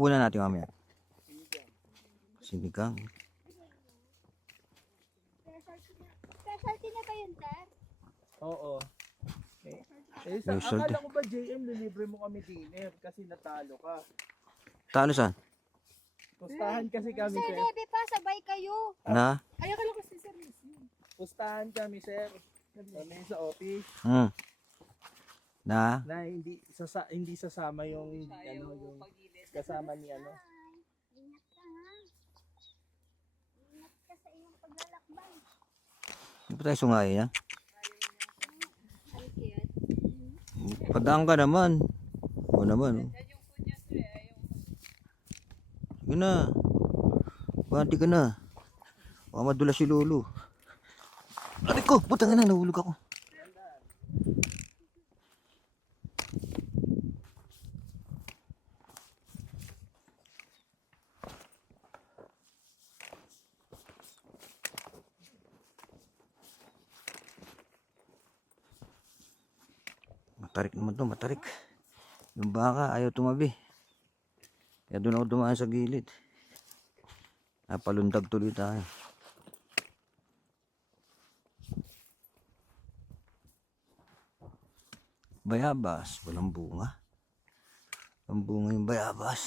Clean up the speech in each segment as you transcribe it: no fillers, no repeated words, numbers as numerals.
hapunan natin mamaya. Sinigang. Specialty na ba yun, sir? Oo. Akala ko ba JM lilibre mo kami dinner kasi natalo ka. Talo saan? Pustahan kasi kami, Sir, sir. Rebe pa, sabay kayo. Na? Ay, akala ko si Sir Lucy. Pustahan kami, sir. Kami sa office. Na? Na hindi sasama yung yung kasama ni ano. Ingat ka, ha? Ingat ka sa iyong paglalakbay. Hindi pa tayo sungayin, ha? Ay, cute. Padaan ka naman. Oo naman. Oh. Sige na. Banti ka na. Baka madulas si Lolo. Aray ko! Putang ina, nahulog ako. Matarik naman to, matarik. Yung baka ayaw tumabi. Kaya doon ako dumaan sa gilid. Napalundag tuloy tayo. Bayabas, walang bunga. Walang bunga yung bayabas.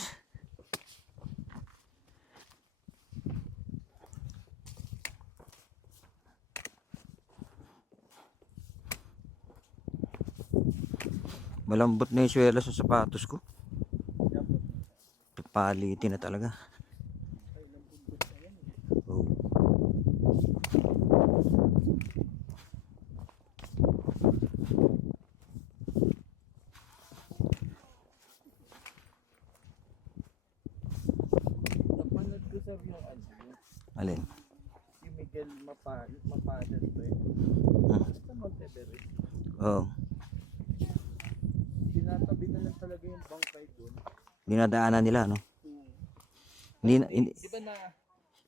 Malambot na yung swelas sa sapatos ko. Palitin na talaga. Oh. Napanood ko sa yung Alin? si Miguel Mapadas ba eh. Sa Montevideo. Oh. Tinatabi na lang talaga yung bangkay doon. Dinadaanan nila, no? Hindi na, Di ba na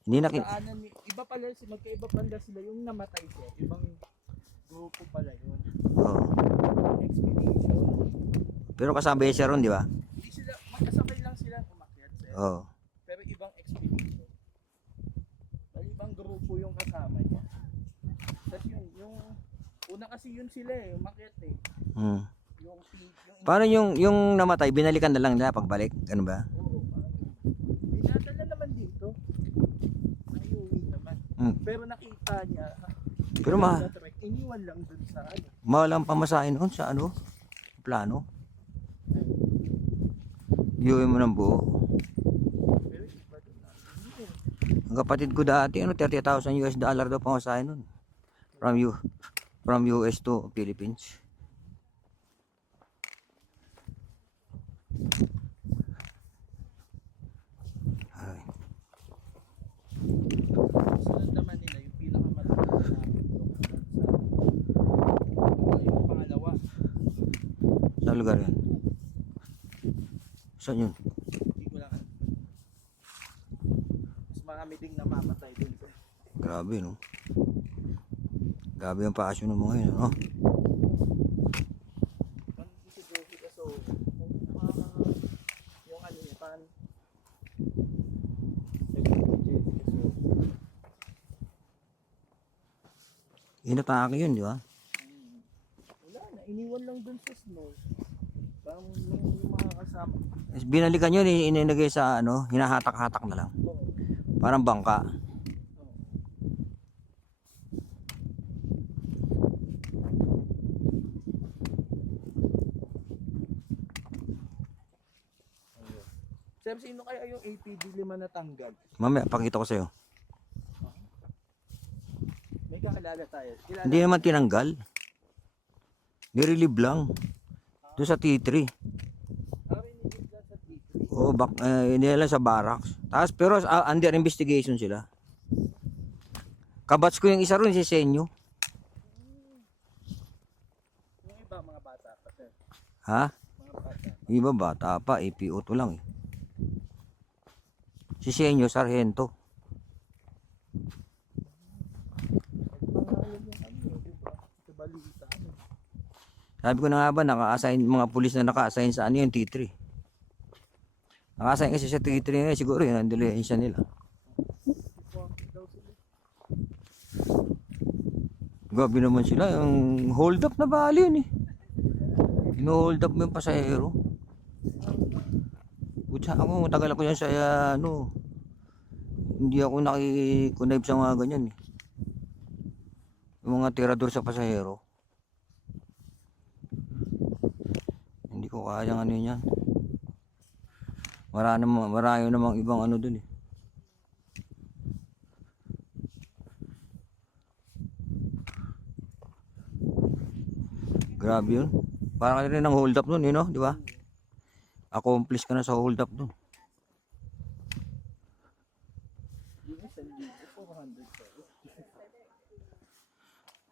hindi na, daanan ni iba pala magkaiba pala sila yung namatay siya. Ibang grupo pala yun. oh. Expedition. Pero kasabay siya ron, di ba? Hindi sila, magkasabay lang sila umakyat sir. Oh. Pero ibang expedition. Dahil ibang grupo yung kasama niya. Tapos yung una kasi yun sila eh, umakyat eh. Yung Paano yung namatay, binalikan na lang nila pagbalik? Ano ba? oo, binadala naman dito. Naiuwi naman. Pero nakita niya, Pero iniwan lang dun sa ano. mahal ang pamasahin noon sa ano? Plano. Iuwi mo ng buo. Pero iba dun na. Ang kapatid ko dati, ano, $30,000 daw pamasahin noon. From US to Philippines. Ay. Sunod naman nila yung pinakamataas na yung pangalawa. Saan lugar yan? Saan yun? Hindi ko lang alam. Mas marami ding namamatay dun. Grabe, no? Grabe ang passion ng mga yun, no? Si Joey kaso yung ano niya pan Inatake yun, di ba? wala na, iniwan lang dun sa snow. Parang yung mga kasama. Binalikan yun, inilagay sa ano, hinahatak-hatak na lang. Oo. Parang bangka. Sir, sino kaya yung APD 5 na tanggal? Mamaya, pakita ko sa'yo. May kakilala tayo. Kilala Hindi naman tinanggal. Nirelieve lang. Doon sa T3. kami ni Gita sa T3. O, hindi lang sa barracks. Tapos, pero under investigation sila. Kabats ko yung isa ron, si Senyo. Yung iba mga bata pa, sir. Ha? Mga bata. Iba bata pa, APO to lang eh. Si Senyo, Sargento. Pangalan yung ano, diba? Sa balita. Sabi ko na nga ba, naka-assign, mga pulis na naka-assign sa ano yung T3. Nakasign kasi sa Twitter nila, siguro yun ang dilihensya nila. Daw sila. Grabe naman sila, yung hold up na bali yun eh. Ino-hold up mo yung pasahero. Kutsa ako, matagal ako yan sa ano. Hindi ako nakikonnive sa mga ganyan eh. Yung mga tirador sa pasahero. Hindi ko kayang ano yan. Marami namang ibang ano dun eh. Grabe yun. Parang rin ang hold up dun, no? Di ba? Accomplish ka na sa hold up dun. Yung isang libo, 400 pesos.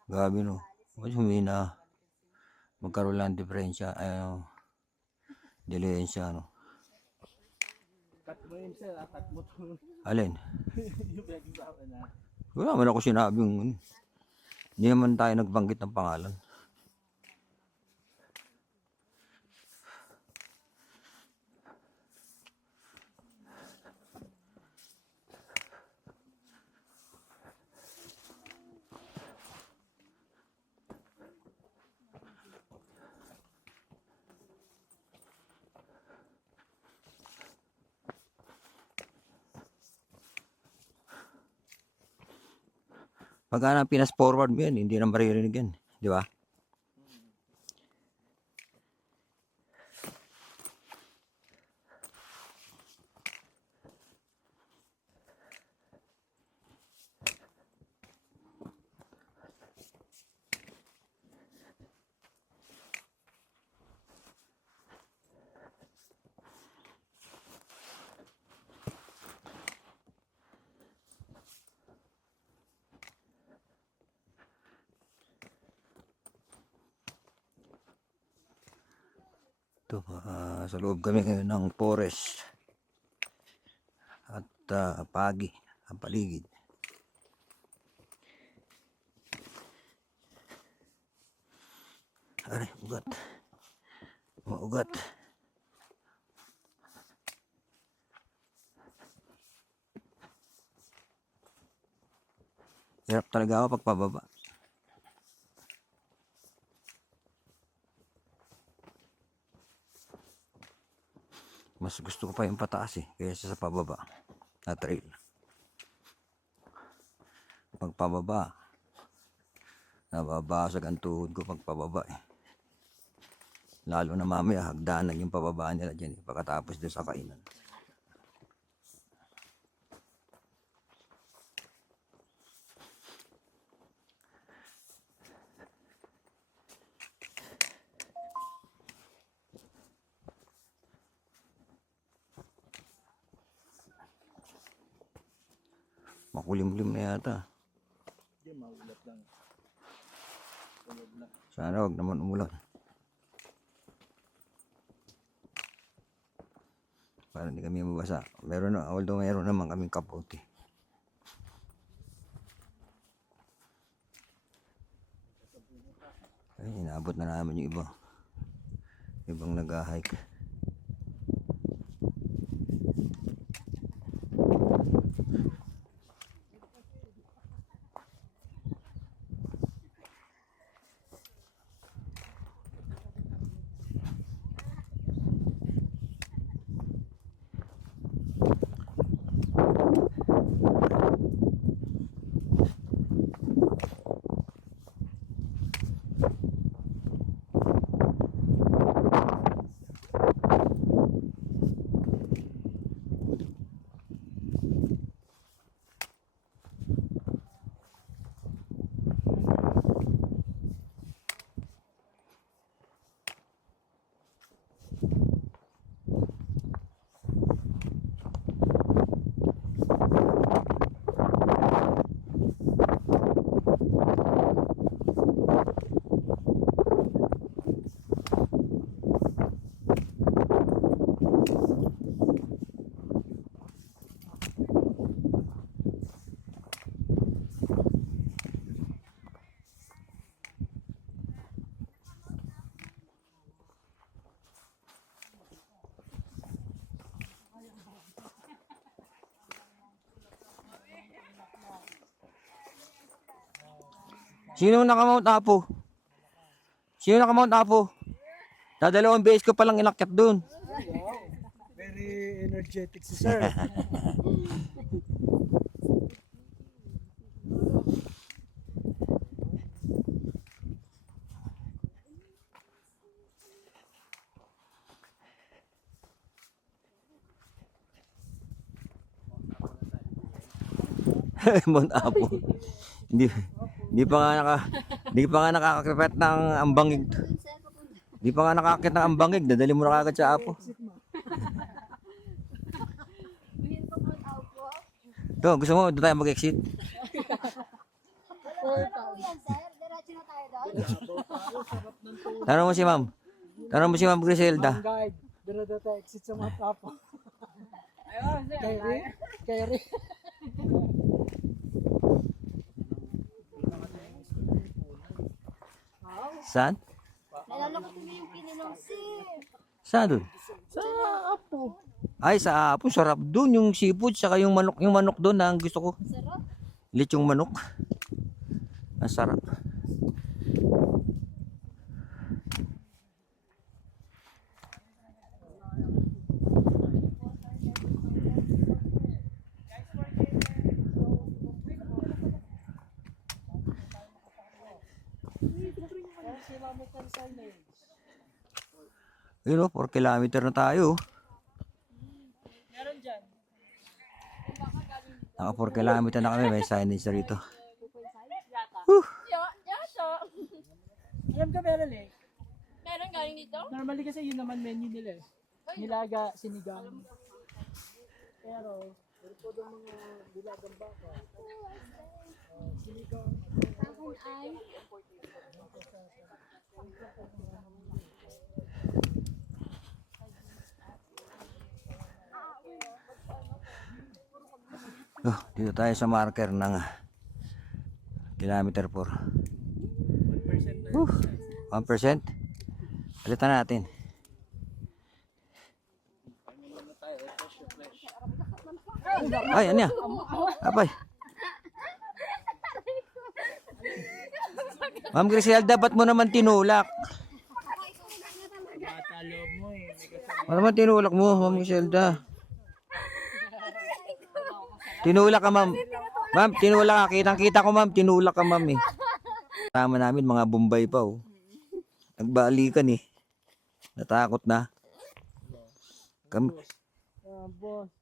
Grabe no. Mas humina. Magkaroon lang diferensya. Dilihensya no. Cut mo yun sir, cut mo to. Alin? Yung pinag-usapan na. Wala man ako sinabing ano. Hindi naman tayo nagbanggit ng pangalan. Pagka pinas forward mo yan, hindi na maririnig yan. Di ba? Ito, sa loob kami ngayon ng forest. At pagi ang paligid. Aray, ugat. Maugat. Hirap talaga ako pagpababa. Mas gusto ko pa yung pataas eh, kaysa sa pababa na trail. Pagpababa, nababasag ang tuhod ko pagpababa eh. Lalo na mamaya, hagdanan yung pababa nila dyan eh, pagkatapos doon sa kainan. Makulimlim na yata. Hindi, maulat lang. Tulog na. Sana wag naman umulan. Para hindi kami mabasa. Although meron naman kaming kapote. Ay, inaabot na namin yung iba. Ibang nag-hike. Sino naka-Mount Apo? Sino naka-Mount Apo? Dadalawang beses ko palang inakyat doon. Very energetic si sir. Mount Apo. Hindi hindi pa nga hindi pa nga nakakakit ng ambangig. Doon sir, papunta. Hindi pa nga nakakakit ng ambangig, dadali mo na kagad sa Apo. Mayroon pa Mount Apo. To, gusto mo doon tayo mag-exit? Wala na po yan sir. Diretso na tayo doon. Tanong mo si Ma'am. Tanong mo si Ma'am Griselda. Guide, dito exit sa Mount Apo. Kyrie, Kyrie. Saan? Nalalakot mo yung kinilong sir. Saan doon? Sa Apo. Ay, sa Apo, sarap doon. Yung seafood, saka yung manok doon na ang gusto ko. Sarap. Lechong manok. Ang sarap. Yun o, 4 kilometer na tayo. Meron dyan. Naka 4 kilometer na kami, may signage na rito. Alam ka meron eh. Meron galing dito? Normally kasi yun naman menu nila eh. Nilaga, sinigang. Pero, po daw mga nilagang baka. Takon ay. Oh, dito tayo sa marker ng kilometer 4. 1% na. 1%. Palitan natin. Ay, ano yan? Apay. Ma'am Griselda, ba't mo naman tinulak? Matalo mo eh. Ano naman tinulak mo, Ma'am Griselda? Tinulak ka, ma'am. Ma'am, tinulak ka. Kitang-kita ko, ma'am. Tinulak ka, ma'am eh. Tama namin, mga Bombay pa oh. Nagbalikan eh. Natakot na. Kami, Boss.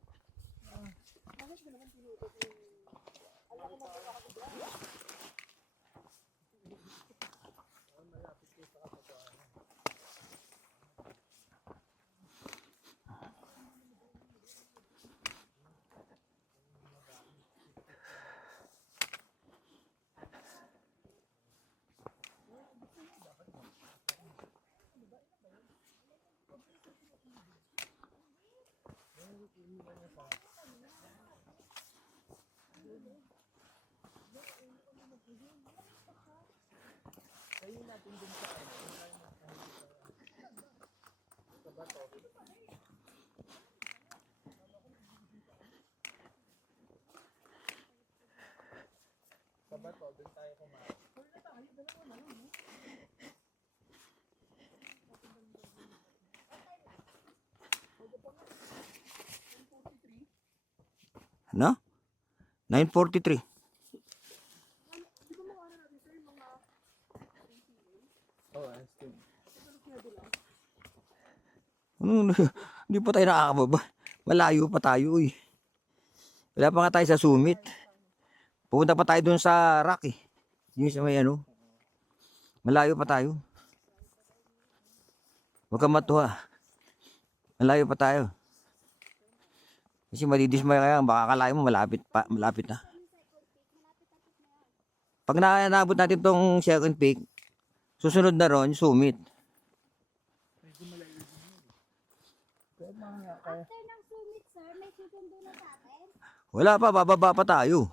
ano? 9:43. Ano, hindi pa tayo nakakababa. Malayo pa tayo eh. Wala pa nga tayo sa summit. Pupunta pa tayo dun sa rock eh. Yung sa may ano. Malayo pa tayo. Huwag kang matuwa. Malayo pa tayo. Kasi madidismay kaya, baka akalain mo malapit na. Pag naabot natin tong second peak, susunod na ron, summit. After ng summit sir, may susundo na sa atin. Wala pa, bababa pa tayo.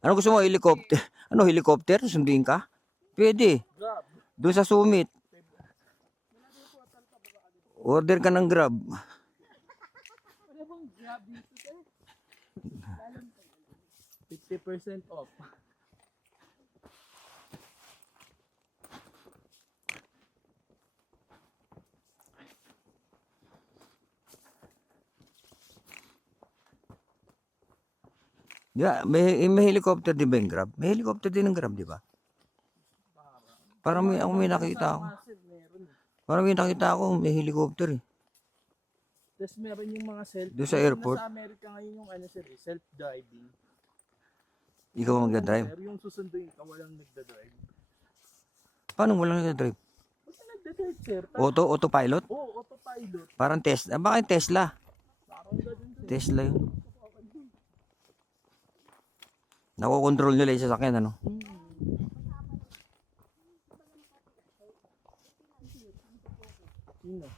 Ano gusto mo, helicopter? Ano, helicopter? Sunduin ka? Pwede. Doon sa summit. Order ka ng Grab. 50% off. Di ba? May helicopter din ba yung Grab? May helicopter din ng Grab, di ba? Parang may nakita ako. Sir, meron. Parang may nakita ako, may helicopter eh. Tapos meron yung mga Doon sa airport? Sa Amerika ngayon yung ano sir, self-driving. Ikaw ang magdadrive. Pero yung susunduin ka, walang nagdadrive. Paano walang nagdadrive? Basta nagdadrive sir. Autopilot? Oo, autopilot. Parang Tesla. Baka yung Tesla. Parang ganun sir. Tesla yun. Nakokontrol nila yung sasakyan, ano? Yun na.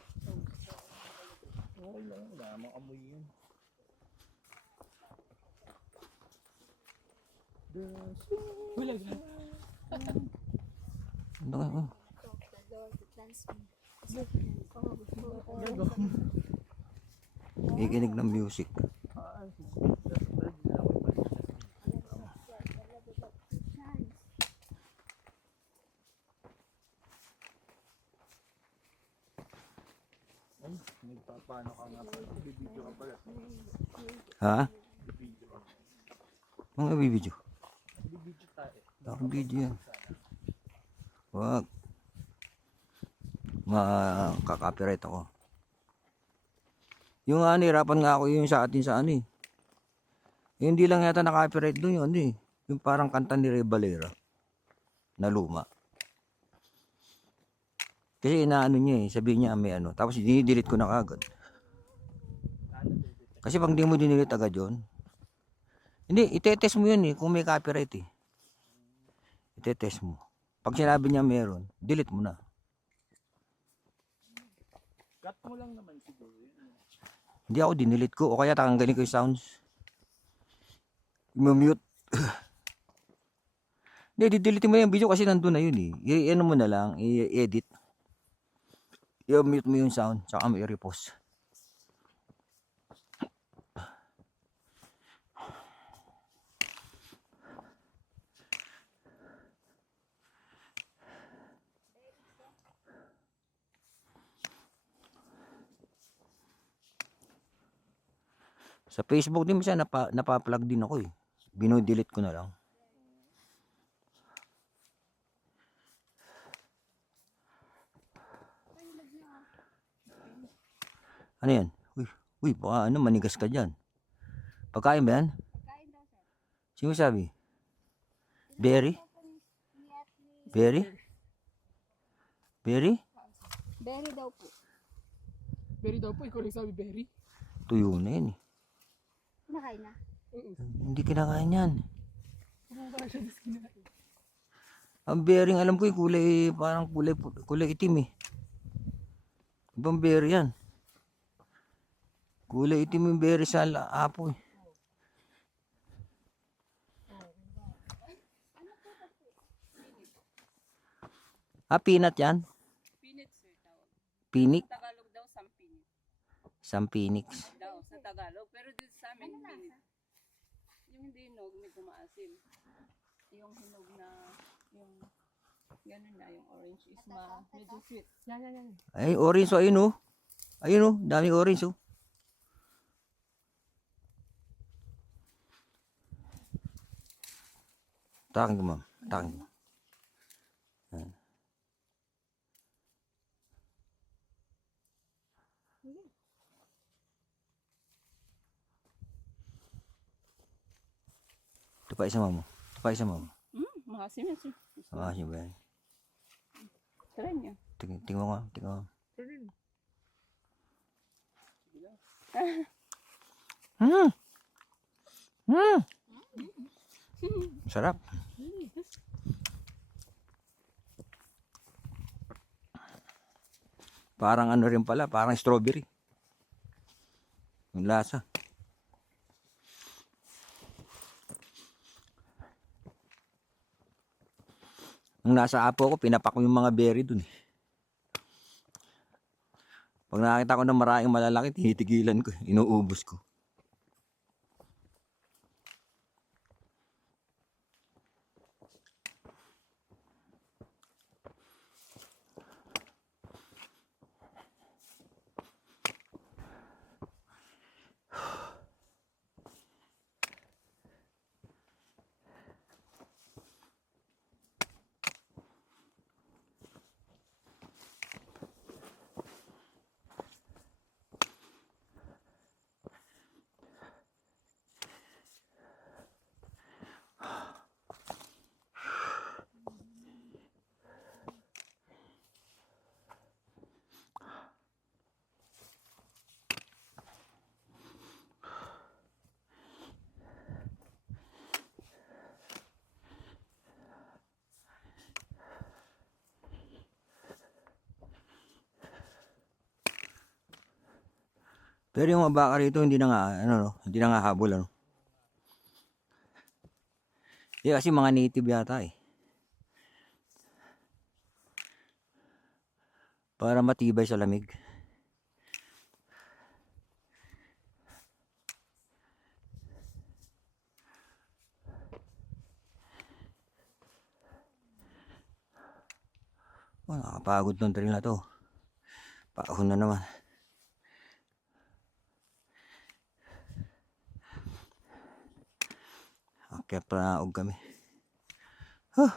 Okay lang, wala namang amoy yun. Wala ka. Ano ka? Oh. Nakikinig ng music. Ay, nagpapano ka nga pala. Bibidyo ka pala. Ha? Bibidyo ka. Mga bibidyo. Bibidyo tayo. Ako video yan. Wag. Makaka-copyright ako. Yung nahirapan nga ako yung sa atin sa ano eh. Yung hindi lang yata na-copyright doon yun eh. Yung parang kanta ni Ray Valera. Na luma. Kasi inaano niya eh. Sabihin niya may ano. Tapos dinidelete ko na kagad. Kasi pag di mo dinidelete agad yun. Hindi, itetest mo yun eh. Kung may copyright eh. Itetest mo. Pag sinabi niya meron, delete mo na. Cut mo lang naman siguro yun. Hindi ako dinilit ko. O kaya tanggalin ko yung sounds. I-mute. Hindi, didelete mo yung video kasi nandun na yun eh. I-ano mo na lang, i-edit. I-mute mo yung sound, tsaka mo i-repost. Sa Facebook din minsan napa-plug din ako eh. Bino-delete ko na lang. Ano yan? Uy, baka ano, manigas ka dyan. Pagkain ba yan? Kain daw, sir. Sino sabi? Berry? Berry? Berry? Berry daw po. Berry daw po, ikaw nagsabi berry. Tuyo na yan eh. Nakain na. Hindi kinakain yan. Kung ba siya diskinain? Ang berry, alam ko yung kulay, parang kulay itim eh. Ibang berry yan. Kulay itim yung berry sa apo eh. Peanut yan? Pinit sir tawag. Pinik? Tagalog daw sampinit Sampinix. daw sa Tagalog. Pero dito sa amin pinit. Yung hindi hinog, medyo maasim. Yung hinog na, yung ganun na, yung orange is medyo sweet. Yan. Ay, orange o, ayun oh. Ayun oh, daming orange oh. Takin ko ma'am, takin ko. Yan. Ito pa isa ma'am. Ito pa isa ma'am. Maasim yan sir. Ah, siya ba yan? Try niyo. Tingnan ko nga, tingnan ko. Sarap. Parang ano rin pala, parang strawberry. Yung lasa. Nung nasa Apo ako, pinapak ko yung mga berry dun eh. Pag nakakita ko ng maraming malalaki, tinitigilan ko, inuubos ko. Pero yung mga baka rito hindi na nga ano no, hindi na nga habol ano. Kasi mga native yata eh. Para matibay sa lamig. Oh, nakakapagod tong trail na to. Paahon na naman. Akyat pa na og kami. Huh.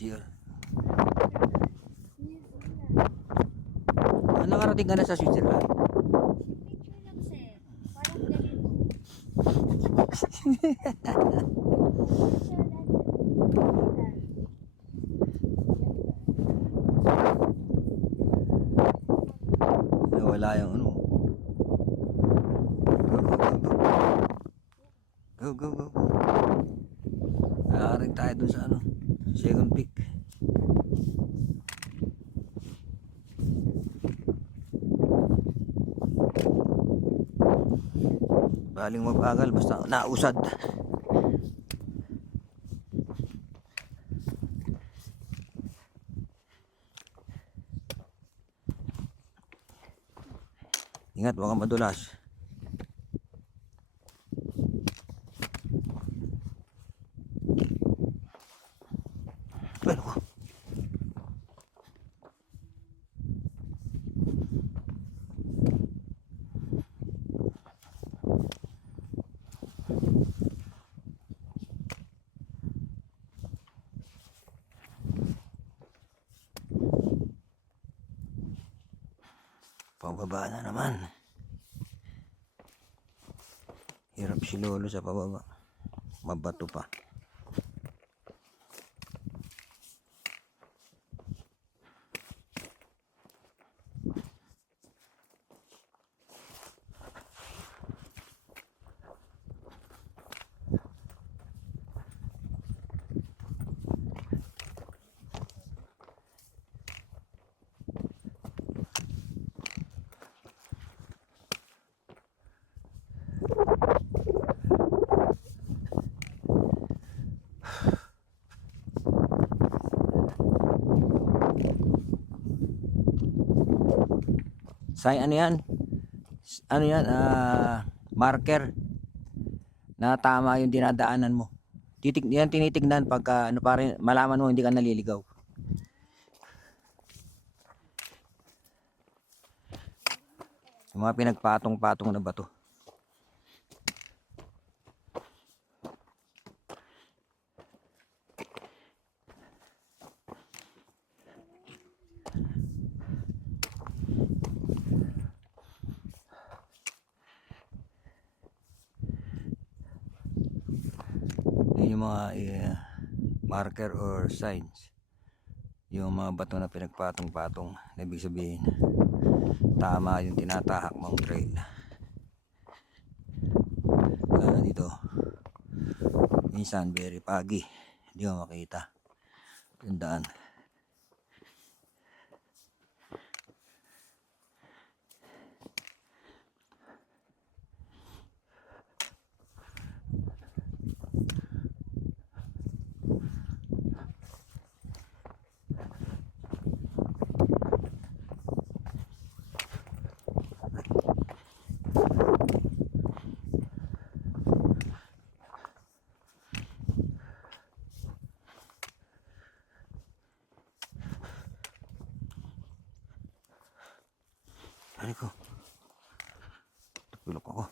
year. Nakarating ka na sa Switzerland? Picture lang, sir. Parang ganito. Nawala yung ano. Go, go, go, go. Nakarating tayo dun sa ano, second peak. Baling mabagal basta nausad. Ingat, huwag kang madulas. Ano ko? Pababa na naman. Hirap si Lolo sa pababa. Mabato pa. Ano yan? Ano yan? Marker na tama yung dinadaanan mo. Yan tinitignan pagka ano, para malaman mo hindi ka naliligaw. Yung mga pinagpatong-patong na bato. Yun yung mga marker or signs. Yung mga bato na pinagpatong-patong, ibig sabihin tama yung tinatahak mong trail. Lalo dito minsan very foggy, hindi mo makita yung daan. Ano ko? Tulog ako.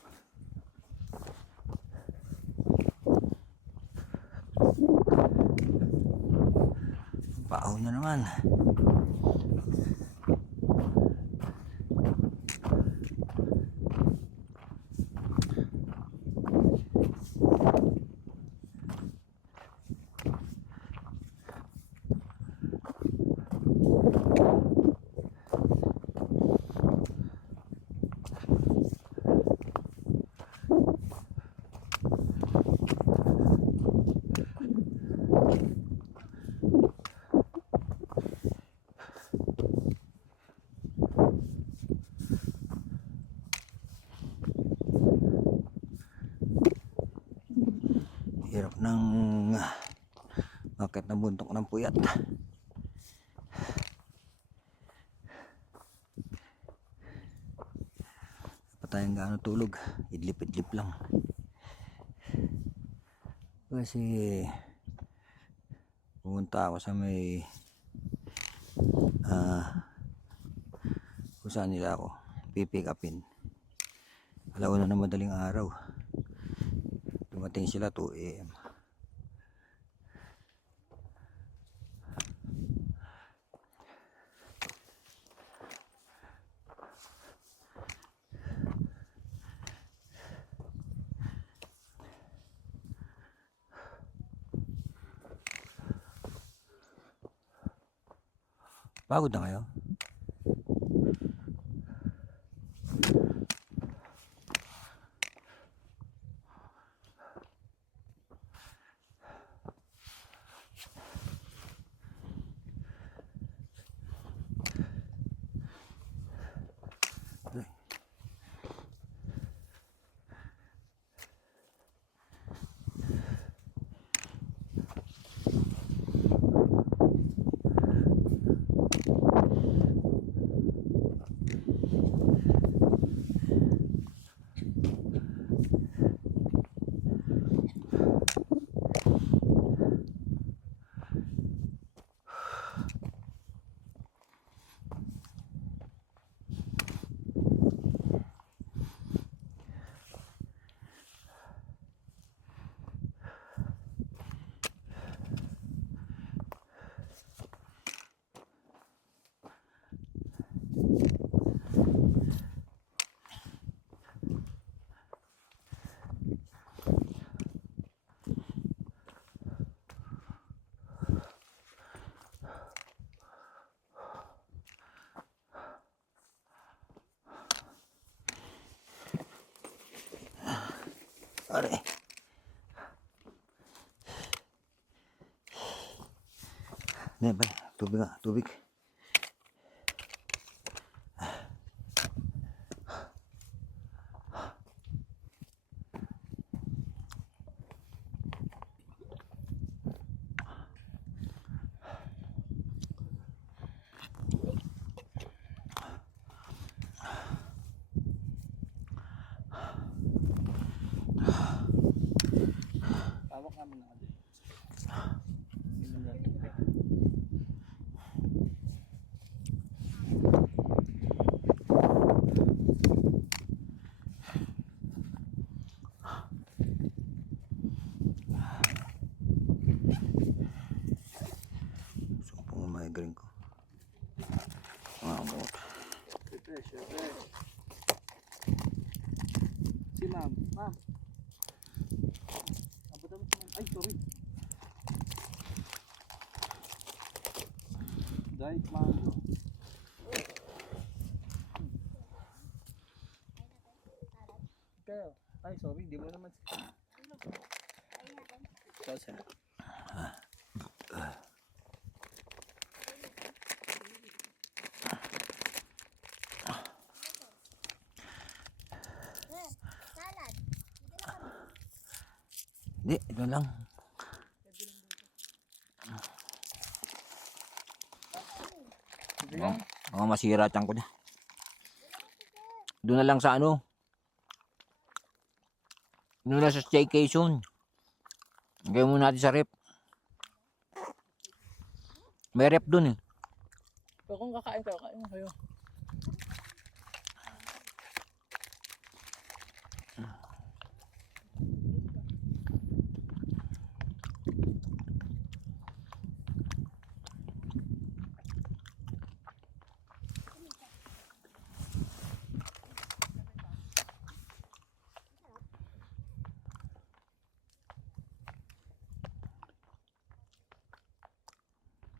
Paaw na naman. Hirap ng bakit na buntok ng puyat. Pa tayong gaano tulog, idlip-idlip lang. Kasi pumunta ako sa may kung saan nila ako pipick upin. Alauna na madaling araw. Dumating sila 2 AM. Pagod na kayo? Are. Ne, ba? Tubig nga, tubig. Tawag namin na din. So, kung migraine ko. Mamot. Refresh. Si ma'am. Ma'am. Abot mo si ma'am. Ay, sorry. Diet mango. Kaya, ay sorry, di mo naman. Ikaw sir. Salad. Hindi, ito lang. Oh, baka masira tiyan ko na. Doon na lang sa ano. Doon na sa staycation. Gawin muna natin sa rep. May rep doon eh. Pero kung kakain kayo, kain mo kayo.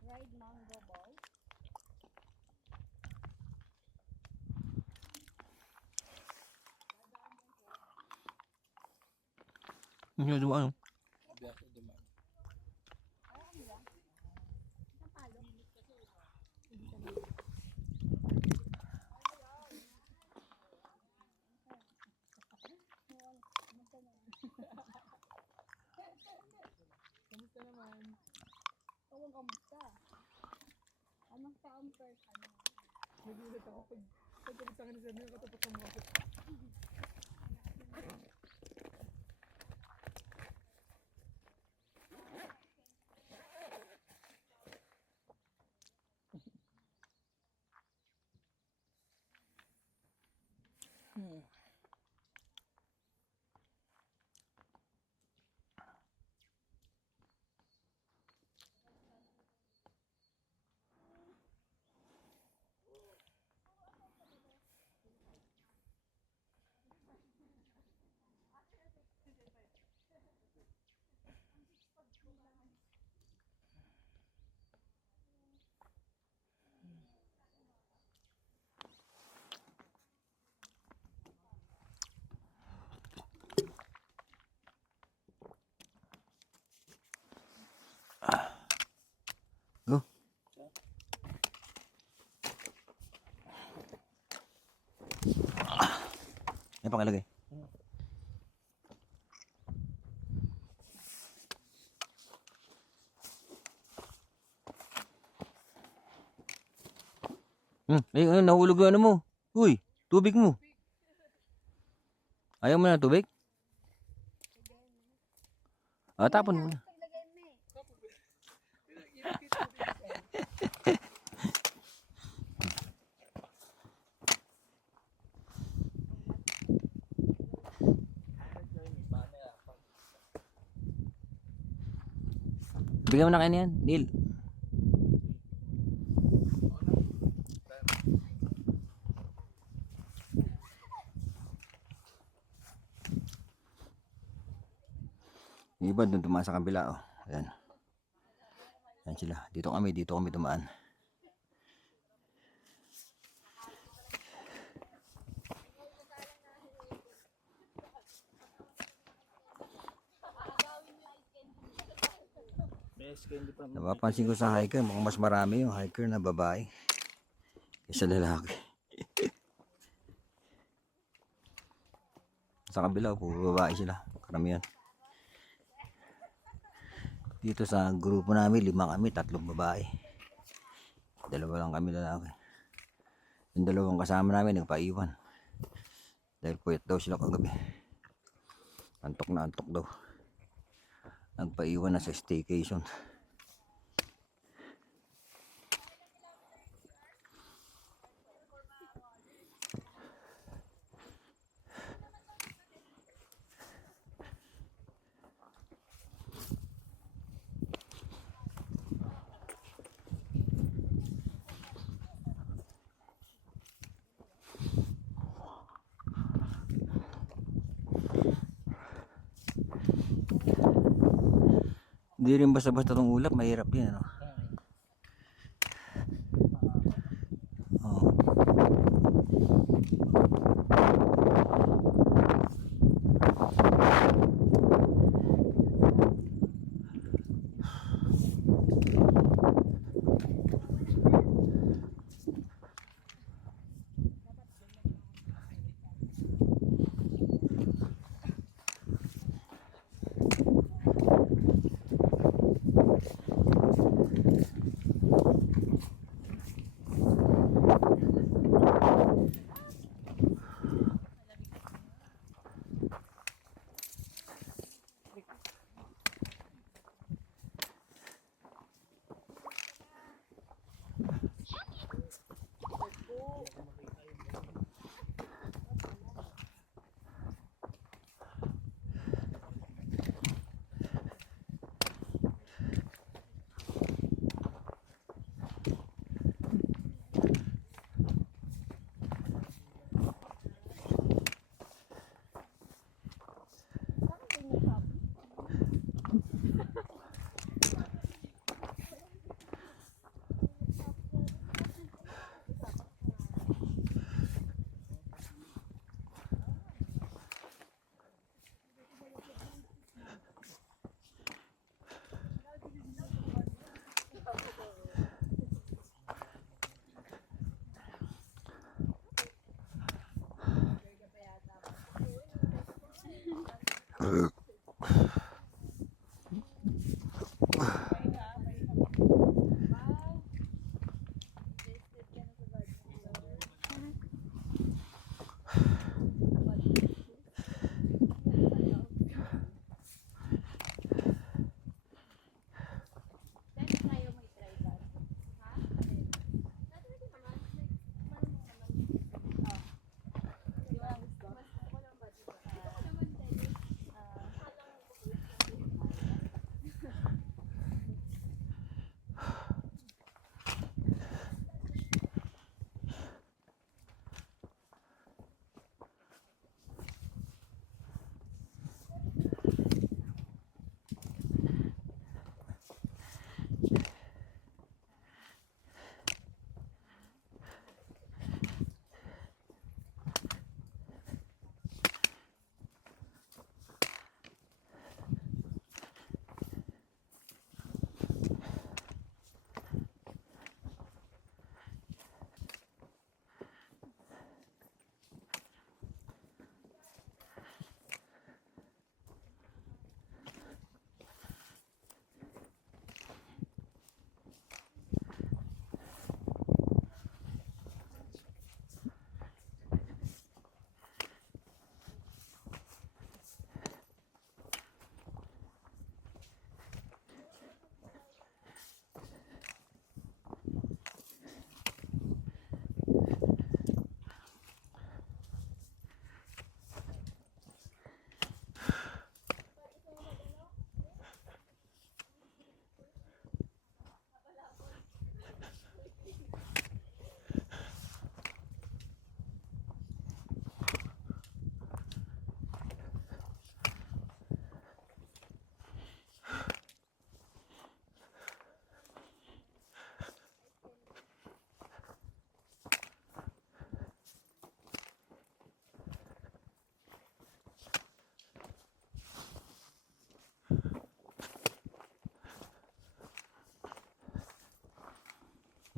Dried mango ball. Ano ano? Biyak dumaan. Kamusta naman? Kamusta? Kamusta ang person? Nagulat ako pagkabit sa akin ni Sir, nakatapat sa mukha ko. Yan pakilagay. Ay, nahulog yung ano mo. Uy, tubig mo. Ayaw mo na ng tubig? Ah, tapon mo na. Paglagay mo eh. Bigyan mo na kayo yan, Neil. Yung iba doon tumaan sa kabila, oh. Ayan. Ayan sila. Dito kami tumaan. Best candy pa. Napapansin ko sa hiker, mukhang mas marami yung hiker na babae kaysa lalaki. Sa kabila, puro babae sila. Karamihan. Dito sa grupo namin, 5 kami, 3 babae. 2 lang kami lalaki. Yung 2 kasama namin, nagpaiwan. Dahil puyat daw sila kagabi. Antok na antok daw. Nagpaiwan na sa staycation. Hindi rin basta-basta itong ulap, mahirap yan, ano? Oh.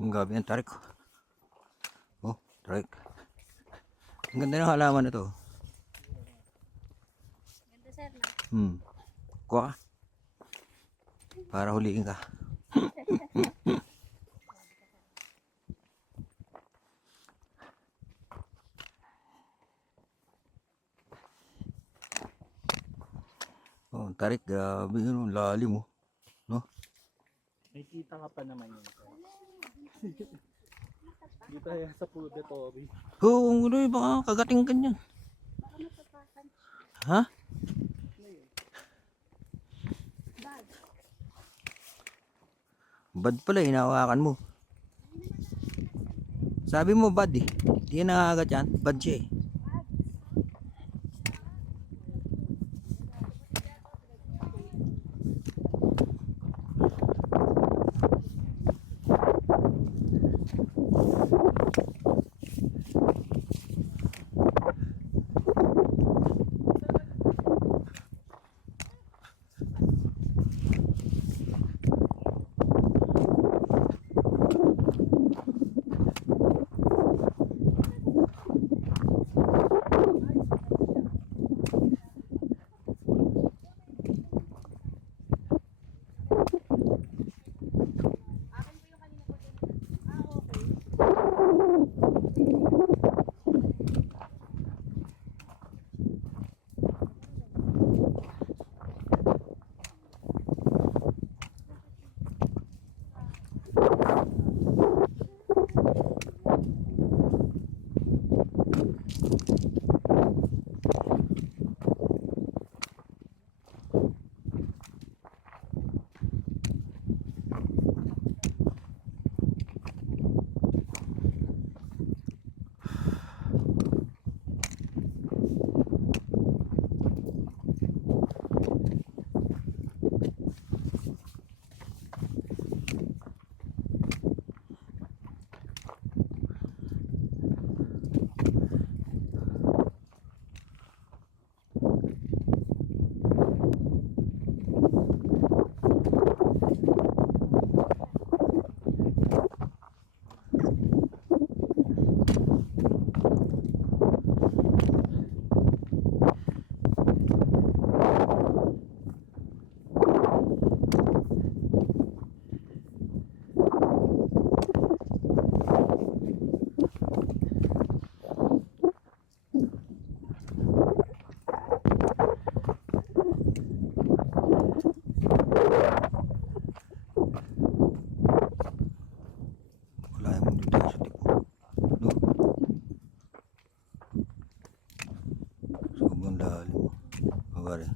Ang gabi ng tarik. Oh, tarik. Ang ganda ng halaman na to. Ganda sir na. Kuha ka. Para huliin ka. Oh, tarik. Grabe yun. Ang lalim oh. No? May kita ka pa naman yun. Dito yan sa purgatory. Oo, ano yun. Baka kagating ka niyan. Baka matapakan. Ha? Bag. Bad pala, hinahawakan mo. Sabi mo bad eh. Hindi yan nakakagat yan. Bad siya eh. Wala yung dito sa tipo. No? Sobrang lalim. Pagkari.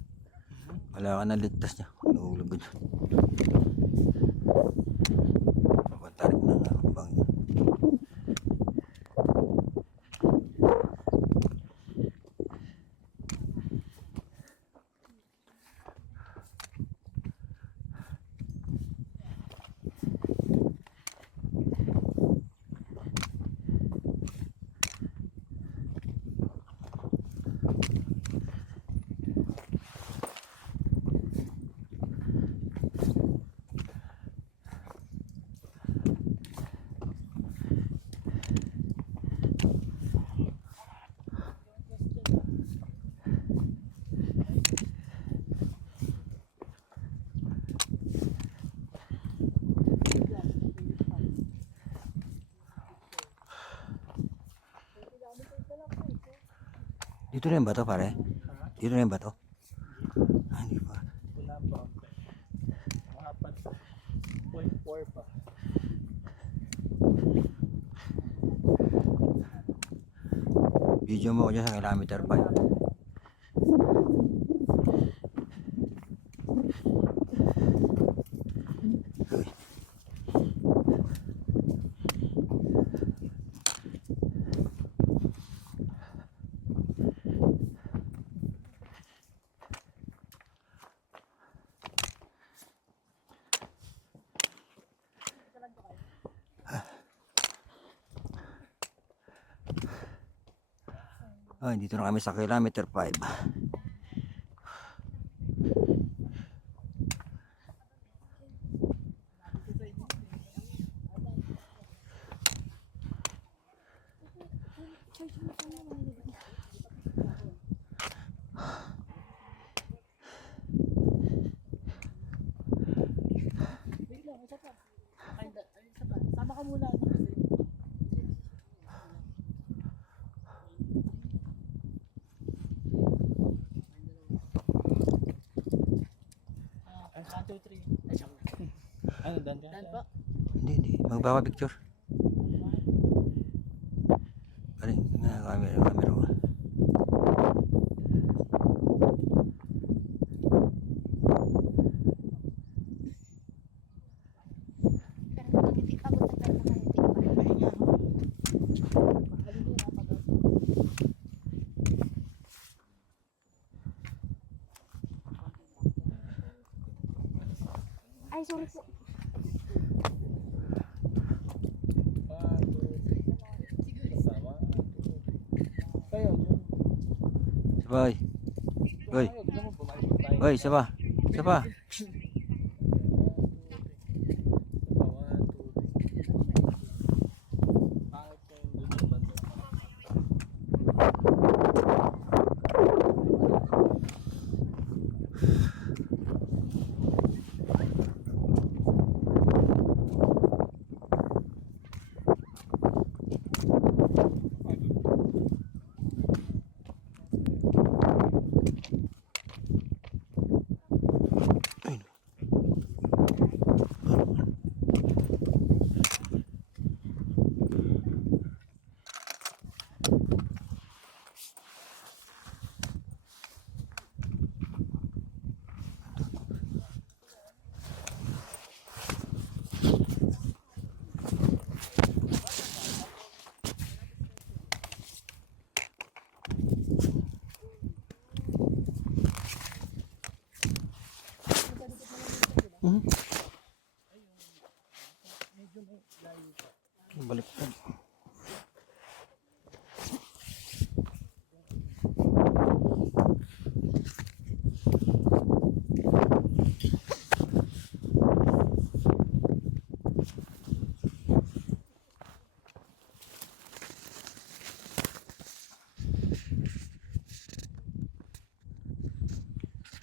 Wala ka na ligtas niya. Nahulog ka dyan. Pagkatarik na nga ang bangin. Dito na yung bato pare? Dito na yung bato? Ah, hindi pa. Wala pa. Mga 0.4 pa. Video mo ko dyan sa kilometer 5. Ay, dito na kami sa kilometer 5. Wait lang, isa pa. Ay, isa pa. Sama ka muna. Ay, 1, 2, 3. Ay, siya. Ano, dan ka? Dan po. Hindi. Magpapapicture. Galing, camera mo. Pero nakangiti, pagod na pero nakangiti pa. Ay, sorry po. 1, 2, 3. Sama. Kayo, Sabay. Hoy. gusto mo bumalik tayo? Hoy, isa pa. Isa pa. Baliktad.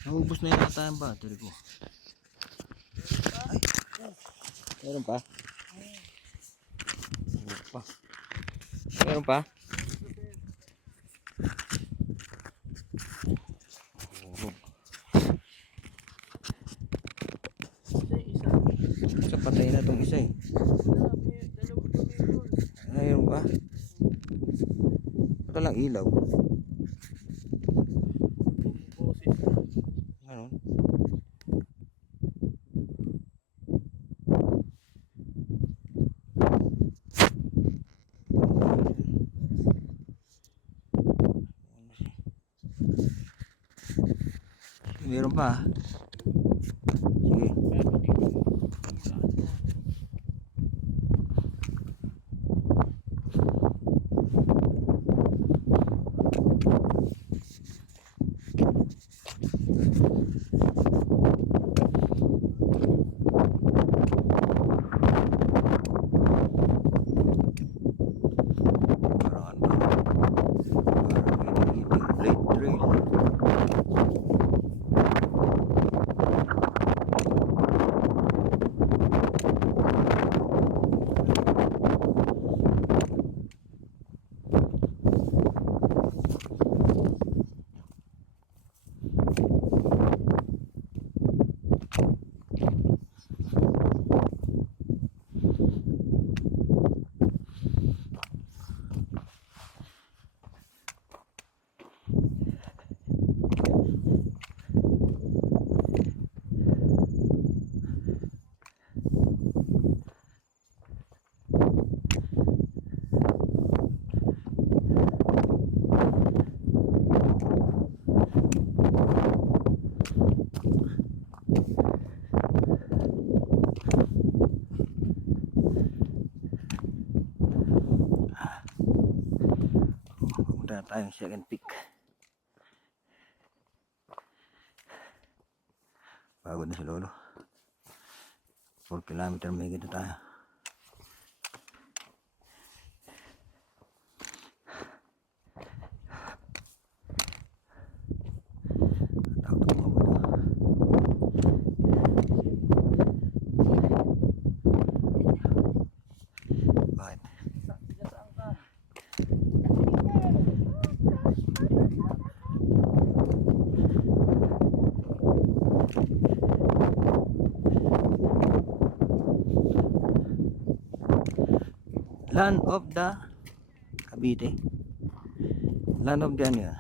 Naubos na yata ang battery ko. Ay. Meron pa? Meron pa. Meron pa? Isa patay na itong isa eh. Mayroon pa? Ito lang ilaw. Ganon. Meron pa. Sige. Parang ano? Parang iting blade drill. Punta na tayong second peak. Pagod na si Lolo. 4 kilometer may gito tayo. Land of the Cavite. Land of the ano yan?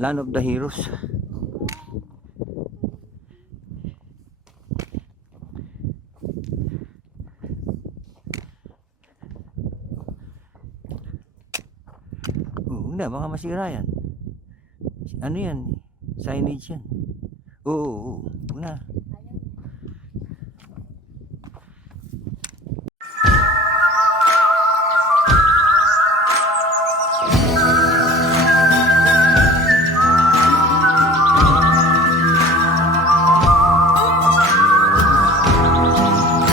Land of the Heroes. Oo, hindi, baka masira yan. Ano yan? Signage yan. Oo, oo.